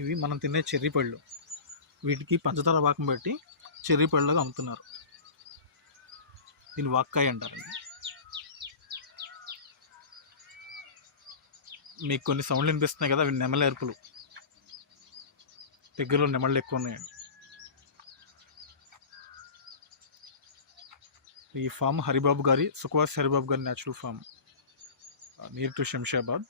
ఇవి మనం తినే చెర్రీ పళ్ళు. వీటికి పంచదార పాకం పెట్టి చెర్రీ పళ్ళుగా అమ్ముతున్నారు. దీన్ని వాక్కాయ అంటారండి. మీకు కొన్ని సౌండ్లు వినిపిస్తున్నాయి కదా, అవి నెమలి అరుపులు. దగ్గరలో నెమళ్ళు ఎక్కువ ఉన్నాయండి. ఈ ఫామ్ హరిబాబు గారి, సుఖవాస్ హరిబాబు గారి natural farm, near to Shamshabad.